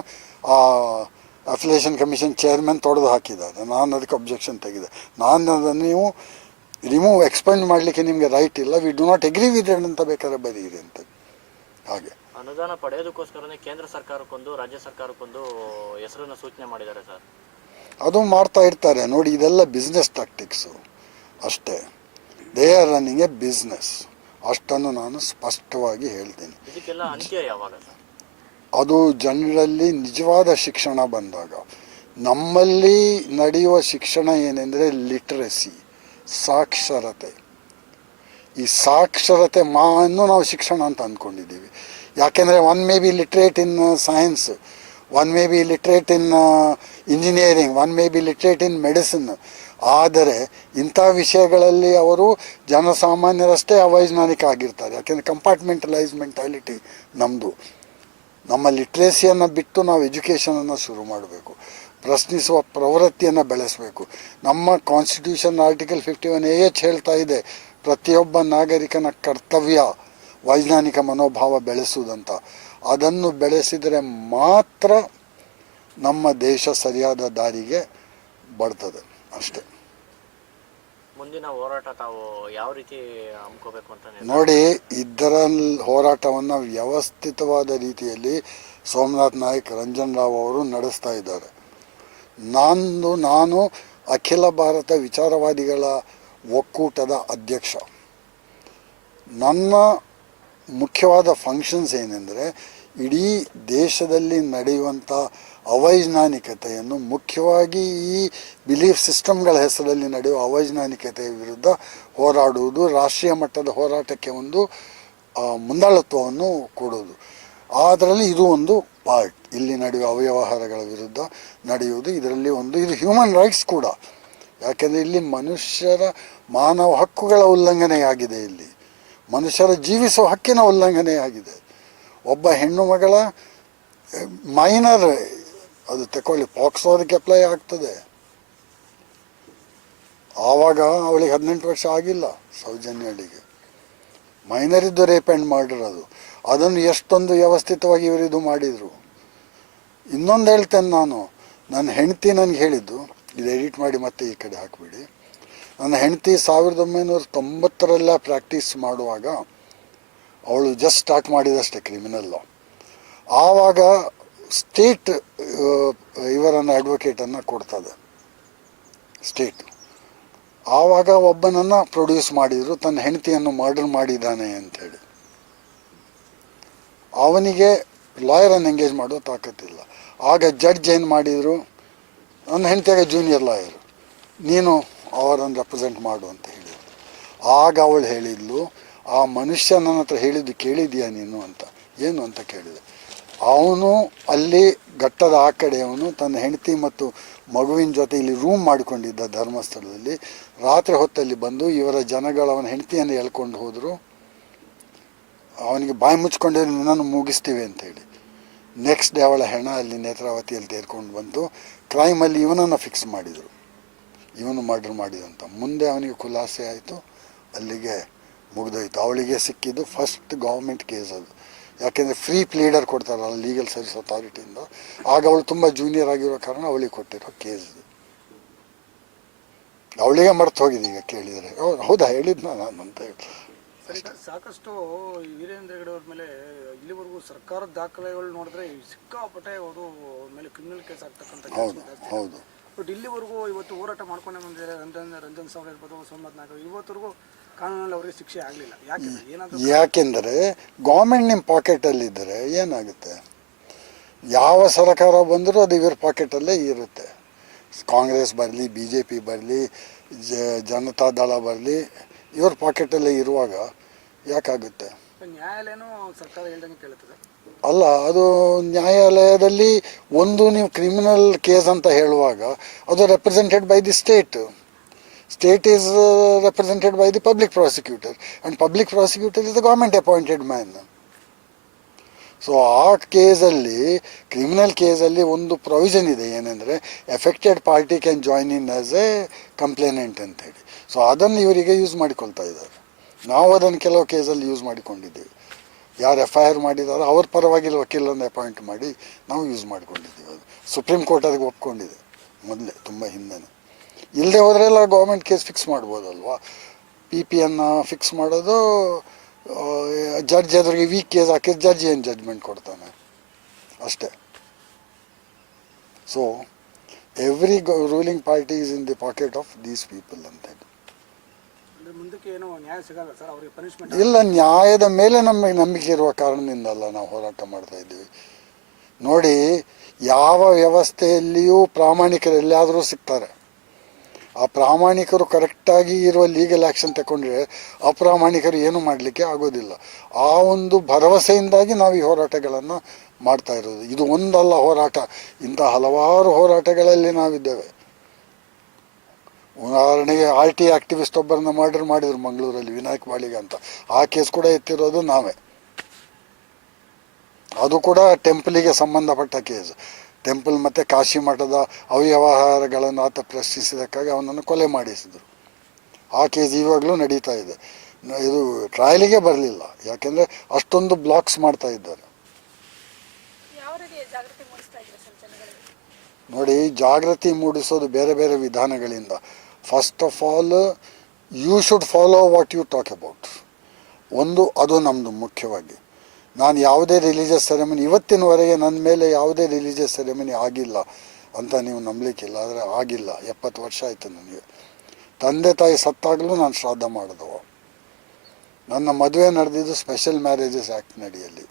ಅಫಿಲೇಷನ್ ಕಮಿಷನ್ ಚೇರ್ಮನ್ ತೊಡೆದು ಹಾಕಿದ್ದಾರೆ ನಾನು ಅದಕ್ಕೆ ಅಬ್ಜೆಕ್ಷನ್ ತೆಗೆದೆ ನಾನು ಅದನ್ನು ನೀವು ರಿಮೂವ್ ಎಕ್ಸ್ಪೆಂಡ್ ಮಾಡಲಿಕ್ಕೆ ನಿಮಗೆ ರೈಟ್ ಇಲ್ಲ we do not agree with ಅಂತ ಬೇಕಾದ್ರೆ ಬರೀರಿ ಅಂತ ಹಾಗೆ ಅನುದಾನ ಪಡೆಯೋದಕ್ಕೋಸ್ಕರನೇ ಕೇಂದ್ರ ಸರ್ಕಾರಕ್ಕೊಂದು ರಾಜ್ಯ ಸರ್ಕಾರಕ್ಕೊಂದು ಹೆಸರನ್ನು ಸೂಚನೆ ಮಾಡಿದ್ದಾರೆ ಸರ್ ಅದು ಮಾಡ್ತಾ ಇರ್ತಾರೆ ನೋಡಿ ಇದೆಲ್ಲ ಬಿಸ್ನೆಸ್ ಟ್ಯಾಕ್ಟಿಕ್ಸು ಅಷ್ಟೇ they are running a business ಅಷ್ಟನ್ನು ನಾನು ಸ್ಪಷ್ಟವಾಗಿ ಹೇಳ್ತೀನಿ ಅದು ಜನರಲ್ಲಿ ನಿಜವಾದ ಶಿಕ್ಷಣ ಬಂದಾಗ ನಮ್ಮಲ್ಲಿ ನಡೆಯುವ ಶಿಕ್ಷಣ ಏನೆಂದರೆ ಲಿಟ್ರಸಿ ಸಾಕ್ಷರತೆ ಈ ಸಾಕ್ಷರತೆ ಮಾನ್ನು ನಾವು ಶಿಕ್ಷಣ ಅಂತ ಅಂದ್ಕೊಂಡಿದ್ದೀವಿ ಯಾಕೆಂದರೆ one may be literate in science one may be literate in engineering one may be literate in medicine ಆದರೆ ಇಂಥ ವಿಷಯಗಳಲ್ಲಿ ಅವರು ಜನಸಾಮಾನ್ಯರಷ್ಟೇ ಅವೈಜ್ಞಾನಿಕ ಆಗಿರ್ತಾರೆ ಯಾಕೆಂದರೆ ಕಂಪಾರ್ಟ್ಮೆಂಟಲೈಸ್ ಮೆಂಟಾಲಿಟಿ ನಮ್ಮದು ನಮ್ಮ ಲಿಟ್ರೇಸಿಯನ್ನು ಬಿಟ್ಟು ನಾವು ಎಜುಕೇಷನನ್ನು ಶುರು ಮಾಡಬೇಕು ಪ್ರಶ್ನಿಸುವ ಪ್ರವೃತ್ತಿಯನ್ನು ಬೆಳೆಸಬೇಕು ನಮ್ಮ constitution article fifty one A H ಹೇಳ್ತಾ ಇದೆ ಪ್ರತಿಯೊಬ್ಬ ನಾಗರಿಕನ ಕರ್ತವ್ಯ ವೈಜ್ಞಾನಿಕ ಮನೋಭಾವ ಬೆಳೆಸುವುದಂತ ಅದನ್ನು ಬೆಳೆಸಿದರೆ ಮಾತ್ರ ನಮ್ಮ ದೇಶ ಸರಿಯಾದ ದಾರಿಗೆ ಬರ್ತದೆ ಅಷ್ಟೇ ಮುಂದಿನ ಹೋರಾಟ ತಾವು ಯಾವ ರೀತಿ ಅಂತ ನೋಡಿ ಇದರಲ್ಲಿ ಹೋರಾಟವನ್ನು ವ್ಯವಸ್ಥಿತವಾದ ರೀತಿಯಲ್ಲಿ ಸೋಮನಾಥ್ ನಾಯಕ್ ರಂಜನ್ ರಾವ್ ಅವರು ನಡೆಸ್ತಾ ಇದ್ದಾರೆ ನಾನು ನಾನು ಅಖಿಲ ಭಾರತ ವಿಚಾರವಾದಿಗಳ ಒಕ್ಕೂಟದ ಅಧ್ಯಕ್ಷ ನನ್ನ ಮುಖ್ಯವಾದ ಫಂಕ್ಷನ್ಸ್ ಏನೆಂದರೆ ಇಡೀ ದೇಶದಲ್ಲಿ ನಡೆಯುವಂಥ ಅವೈಜ್ಞಾನಿಕತೆಯನ್ನು ಮುಖ್ಯವಾಗಿ ಈ ಬಿಲೀಫ್ ಸಿಸ್ಟಮ್ಗಳ ಹೆಸರಲ್ಲಿ ನಡೆಯುವ ಅವೈಜ್ಞಾನಿಕತೆಯ ವಿರುದ್ಧ ಹೋರಾಡುವುದು ರಾಷ್ಟ್ರೀಯ ಮಟ್ಟದ ಹೋರಾಟಕ್ಕೆ ಒಂದು ಮುಂದಾಳತ್ವವನ್ನು ಕೊಡುವುದು ಅದರಲ್ಲಿ ಇದು ಒಂದು ಪಾರ್ಟ್ ಇಲ್ಲಿ ನಡೆಯುವ ಅವ್ಯವಹಾರಗಳ ವಿರುದ್ಧ ನಡೆಯುವುದು ಇದರಲ್ಲಿ ಒಂದು ಇದು ಹ್ಯೂಮನ್ ರೈಟ್ಸ್ ಕೂಡ ಯಾಕೆಂದರೆ ಇಲ್ಲಿ ಮನುಷ್ಯರ ಮಾನವ ಹಕ್ಕುಗಳ ಉಲ್ಲಂಘನೆಯಾಗಿದೆ ಇಲ್ಲಿ ಮನುಷ್ಯರ ಜೀವಿಸುವ ಹಕ್ಕಿನ ಉಲ್ಲಂಘನೆಯಾಗಿದೆ ಒಬ್ಬ ಹೆಣ್ಣು ಮಗಳ ಮೈನರ್ ಅದು ಪಾಕ್ಸ್ ಪಾಕ್ಸೋದಕ್ಕೆ ಅಪ್ಲೈ ಆಗ್ತದೆ ಆವಾಗ ಅವಳಿಗೆ ಹದಿನೆಂಟು ವರ್ಷ ಆಗಿಲ್ಲ ಸೌಜನ್ಯಳಿಗೆ ಮೈನರ್ ಮೈನರಿದ್ದು ರೇಪ್ ಆ್ಯಂಡ್ ಮಾಡಿರೋದು ಅದನ್ನು ಎಷ್ಟೊಂದು ವ್ಯವಸ್ಥಿತವಾಗಿ ಇದು ಮಾಡಿದರು ಇನ್ನೊಂದು ಹೇಳ್ತೇನೆ ನಾನು ನನ್ನ ಹೆಂಡತಿ ನನಗೆ ಹೇಳಿದ್ದು ಇದು ಎಡಿಟ್ ಮಾಡಿ ಮತ್ತೆ ಈ ಕಡೆ ಹಾಕಿಬಿಡಿ ನನ್ನ ಹೆಂಡತಿ ಸಾವಿರದ ಒಂಬೈನೂರ ತೊಂಬತ್ತರಲ್ಲ ಪ್ರಾಕ್ಟೀಸ್ ಮಾಡುವಾಗ ಅವಳು ಜಸ್ಟ್ ಸ್ಟಾರ್ಟ್ ಮಾಡಿದಷ್ಟೇ ಕ್ರಿಮಿನಲ್ ಲಾ ಆವಾಗ ಸ್ಟೇಟ್ ಇವರನ್ನು ಅಡ್ವೊಕೇಟನ್ನು ಕೊಡ್ತದೆ ಸ್ಟೇಟ್ ಆವಾಗ ಒಬ್ಬನನ್ನು ಪ್ರೊಡ್ಯೂಸ್ ಮಾಡಿದರು ತನ್ನ ಹೆಂಡತಿಯನ್ನು ಮರ್ಡರ್ ಮಾಡಿದ್ದಾನೆ ಅಂಥೇಳಿ ಅವನಿಗೆ ಲಾಯರನ್ನು ಎಂಗೇಜ್ ಮಾಡೋ ತಾಕತ್ತಿಲ್ಲ ಆಗ ಜಡ್ಜ್ ಏನು ಮಾಡಿದರು ನನ್ನ ಹೆಂಡತಿಯಾಗ ಜೂನಿಯರ್ ಲಾಯರು ನೀನು ಅವರನ್ನು ರೆಪ್ರೆಸೆಂಟ್ ಮಾಡು ಅಂತ ಹೇಳಿದ್ರು ಆಗ ಅವಳು ಹೇಳಿದ್ಲು ಆ ಮನುಷ್ಯ ನನ್ನ ಹತ್ರ ಹೇಳಿದ್ದು ಕೇಳಿದೀಯಾ ನೀನು ಅಂತ ಏನು ಅಂತ ಕೇಳಿದೆ ಅವನು ಅಲ್ಲಿ ಘಟ್ಟದ ಆ ಕಡೆಯವನು ತನ್ನ ಹೆಂಡತಿ ಮತ್ತು ಮಗುವಿನ ಜೊತೆ ಇಲ್ಲಿ ರೂಮ್ ಮಾಡಿಕೊಂಡಿದ್ದ ಧರ್ಮಸ್ಥಳದಲ್ಲಿ ರಾತ್ರಿ ಹೊತ್ತಲ್ಲಿ ಬಂದು ಇವರ ಜನಗಳು ಅವನ ಹೆಂಡತಿಯನ್ನು ಎಳ್ಕೊಂಡು ಹೋದರು ಅವನಿಗೆ ಬಾಯಿ ಮುಚ್ಕೊಂಡು ನಿನ್ನನ್ನು ಮುಗಿಸ್ತೀವಿ ಹೇಳಿ ನೆಕ್ಸ್ಟ್ ಡೇ ಅವಳ ಹೆಣ ಅಲ್ಲಿ ನೇತ್ರಾವತಿಯಲ್ಲಿ ತೇರ್ಕೊಂಡು ಬಂದು ಕ್ರೈಮಲ್ಲಿ ಇವನನ್ನು ಫಿಕ್ಸ್ ಮಾಡಿದರು ಇವನು ಮರ್ಡರ್ ಮಾಡಿದಂತ ಮುಂದೆ ಅವನಿಗೆ ಖುಲಾಸೆ ಆಯಿತು ಅಲ್ಲಿಗೆ ಮುಗಿದೋಯ್ತು ಅವಳಿಗೆ ಸಿಕ್ಕಿದ್ದು ಫಸ್ಟ್ ಗೌರ್ಮೆಂಟ್ ಕೇಸ್ ಅದು ಯಾಕೆಂದರೆ ಫ್ರೀ ಪ್ಲೀಡರ್ ಕೊಡ್ತಾರಲ್ಲ ಲೀಗಲ್ ಸರ್ವಿಸ್ ಅಥಾರಿಟಿಯಿಂದ ಆಗ ಅವಳು ತುಂಬ ಜೂನಿಯರ್ ಆಗಿರೋ ಕಾರಣ ಅವಳಿಗೆ ಕೊಟ್ಟಿರೋ ಕೇಸ್ ಅವಳಿಗೆ ಮರ್ತು ಹೋಗಿದೆ ಈಗ ಕೇಳಿದರೆ ಹೌದಾ ಹೇಳಿದ್ನ ನಾನು ಅಂತ ಹೇಳಿ ಸಾಕಷ್ಟು ವೀರೇಂದ್ರ ಹೆಗಡೆ ಅವ್ರ ಮೇಲೆ ಇಲ್ಲಿವರೆಗೂ ಸರ್ಕಾರದ ದಾಖಲೆಗಳು ನೋಡಿದ್ರೆ ಸಿಕ್ಕಾಪಟ್ಟೆ ಅವರು ಮೇಲೆ ಕ್ರಿಮಿನಲ್ ಕೇಸ್ ಆಗ್ತಕ್ಕಂಥ ಹೌದು ಹೌದು ಬಟ್ ಇಲ್ಲಿವರೆಗೂ ಇವತ್ತು ಹೋರಾಟ ಮಾಡ್ಕೊಂಡೆ ಬಂದಿದ್ದಾರೆ ರಂಜನ್ ರಂಜನ್ ಸಾವಿರ ಇರ್ಬೋದು ಸೋಮನಾಥ್ ನಾಗರ್ ಇವತ್ತರೆಗೂ ಕಾನೂನಲ್ಲಿ ಅವರಿಗೆ ಶಿಕ್ಷೆ ಆಗಲಿಲ್ಲ ಯಾಕೆಂದರೆ ಗೌರ್ಮೆಂಟ್ ನಿಮ್ಮ ಪಾಕೆಟಲ್ಲಿದ್ದರೆ ಏನಾಗುತ್ತೆ ಯಾವ ಸರ್ಕಾರ ಬಂದರೂ ಅದು ಇವ್ರ ಪಾಕೆಟಲ್ಲೇ ಇರುತ್ತೆ ಕಾಂಗ್ರೆಸ್ ಬರಲಿ ಬಿ ಜೆ ಪಿ ಬರಲಿ ಜ ಜನತಾದಳ ಬರಲಿ ಇವ್ರ ಪಾಕೆಟಲ್ಲೇ ಇರುವಾಗ ಯಾಕಾಗುತ್ತೆ ನ್ಯಾಯಾಲಯನೂ ಅಲ್ಲ ಅದು ನ್ಯಾಯಾಲಯದಲ್ಲಿ ಒಂದು ನೀವು ಕ್ರಿಮಿನಲ್ ಕೇಸ್ ಅಂತ ಹೇಳುವಾಗ ಅದು represented by the state state is uh, represented by the public prosecutor and public prosecutor is the government appointed man so ಆ ಕೇಸಲ್ಲಿ ಕ್ರಿಮಿನಲ್ ಕೇಸಲ್ಲಿ ಒಂದು ಪ್ರೊವಿಷನ್ ಇದೆ ಏನೆಂದರೆ affected party can join in as a complainant ಅಂತೇಳಿ so ಅದನ್ನು ಇವರಿಗೆ use ಮಾಡಿಕೊಳ್ತಾ ಇದ್ದಾರೆ ನಾವು ಅದನ್ನು ಕೆಲವು ಕೇಸಲ್ಲಿ ಯೂಸ್ ಮಾಡಿಕೊಂಡಿದ್ದೀವಿ ಯಾರು ಎಫ್ ಐ ಆರ್ ಮಾಡಿದಾರೋ ಅವ್ರ ಪರವಾಗಿ ವಕೀಲರನ್ನು ಅಪಾಯಿಂಟ್ ಮಾಡಿ ನಾವು ಯೂಸ್ ಮಾಡಿಕೊಂಡಿದ್ದೀವಿ ಅದು ಸುಪ್ರೀಂ ಕೋರ್ಟ್ ಅದಕ್ಕೆ ಒಪ್ಕೊಂಡಿದೆ ಮೊದಲೇ ತುಂಬ ಹಿಂದೆ ಇಲ್ಲದೆ ಹೋದ್ರೆಲ್ಲ ಗೌರ್ಮೆಂಟ್ ಕೇಸ್ ಫಿಕ್ಸ್ ಮಾಡ್ಬೋದಲ್ವಾ ಪಿ ಪಿ ಯನ್ನು ಫಿಕ್ಸ್ ಮಾಡೋದು ಜಡ್ಜ್ ಅದ್ರಿಗೆ ವೀಕ್ ಕೇಸ್ ಹಾಕಿ ಜಡ್ಜ್ ಏನು ಜಡ್ಜ್ಮೆಂಟ್ ಕೊಡ್ತಾನೆ ಅಷ್ಟೇ so every ruling party is in the pocket of these people ಅಂತ ಇಲ್ಲ ನ್ಯಾಯದ ಮೇಲೆ ನಮಗೆ ನಂಬಿಕೆ ಇರುವ ಕಾರಣದಿಂದಲ್ಲ ನಾವು ಹೋರಾಟ ಮಾಡ್ತಾ ಇದ್ದೀವಿ ನೋಡಿ ಯಾವ ವ್ಯವಸ್ಥೆಯಲ್ಲಿಯೂ ಪ್ರಾಮಾಣಿಕರು ಎಲ್ಲಾದರೂ ಸಿಗ್ತಾರೆ ಆ ಪ್ರಾಮಾಣಿಕರು ಕರೆಕ್ಟಾಗಿ ಇರುವ ಲೀಗಲ್ ಆ್ಯಕ್ಷನ್ ತಗೊಂಡ್ರೆ ಅಪ್ರಾಮಾಣಿಕರು ಏನು ಮಾಡಲಿಕ್ಕೆ ಆಗೋದಿಲ್ಲ ಆ ಒಂದು ಭರವಸೆಯಿಂದಾಗಿ ನಾವು ಈ ಹೋರಾಟಗಳನ್ನು ಮಾಡ್ತಾ ಇರೋದು ಇದು ಒಂದಲ್ಲ ಹೋರಾಟ ಇಂಥ ಹಲವಾರು ಹೋರಾಟಗಳಲ್ಲಿ ನಾವಿದ್ದೇವೆ ಉದಾಹರಣೆಗೆ ಆರ್ ಟಿ ಆಕ್ಟಿವಿಸ್ಟ್ ಒಬ್ಬರನ್ನ ಮರ್ಡರ್ ಮಾಡಿದ್ರು ಮಂಗಳೂರಲ್ಲಿ ವಿನಾಯಕ್ ಬಾಳಿಗೆ ಅಂತ ಆ ಕೇಸ್ ಕೂಡ ಎತ್ತಿರೋದು ನಾವೇ ಅದು ಕೂಡ ಟೆಂಪಲಿಗೆ ಸಂಬಂಧಪಟ್ಟ ಕೇಸ್ ಟೆಂಪಲ್ ಮತ್ತು ಕಾಶಿ ಮಠದ ಅವ್ಯವಹಾರಗಳನ್ನು ಆತ ಪ್ರಶ್ನಿಸಿದಕ್ಕಾಗಿ ಅವನನ್ನು ಕೊಲೆ ಮಾಡಿಸಿದರು ಆ ಕೇಸ್ ಇವಾಗಲೂ ನಡೀತಾ ಇದೆ ಇದು ಟ್ರಯಲಿಗೆ ಬರಲಿಲ್ಲ ಯಾಕೆಂದರೆ ಅಷ್ಟೊಂದು ಬ್ಲಾಕ್ಸ್ ಮಾಡ್ತಾ ಇದ್ದಾರೆ ನೋಡಿ ಜಾಗೃತಿ ಮೂಡಿಸೋದು ಬೇರೆ ಬೇರೆ ವಿಧಾನಗಳಿಂದ first of all you should follow what you talk about ಒಂದು ಅದು ನಮ್ಮದು ಮುಖ್ಯವಾಗಿ ನಾನು ಯಾವುದೇ ರಿಲೀಜಿಯಸ್ ಸೆರೆಮನಿ ಇವತ್ತಿನವರೆಗೆ ನನ್ನ ಮೇಲೆ ಯಾವುದೇ ರಿಲೀಜಿಯಸ್ ಸೆರೆಮನಿ ಆಗಿಲ್ಲ ಅಂತ ನೀವು ನಂಬಲಿಕ್ಕಿಲ್ಲ ಆದರೆ ಆಗಿಲ್ಲ ಎಪ್ಪತ್ತು ವರ್ಷ ಆಯಿತು ನನಗೆ ತಂದೆ ತಾಯಿ ಸತ್ತಾಗಲೂ ನಾನು ಶ್ರಾದ್ದ ಮಾಡಿದವು ನನ್ನ ಮದುವೆ ನಡೆದಿದ್ದು ಸ್ಪೆಷಲ್ ಮ್ಯಾರೇಜಸ್ ಆ್ಯಕ್ಟ್ ನಡಿಯಲ್ಲಿ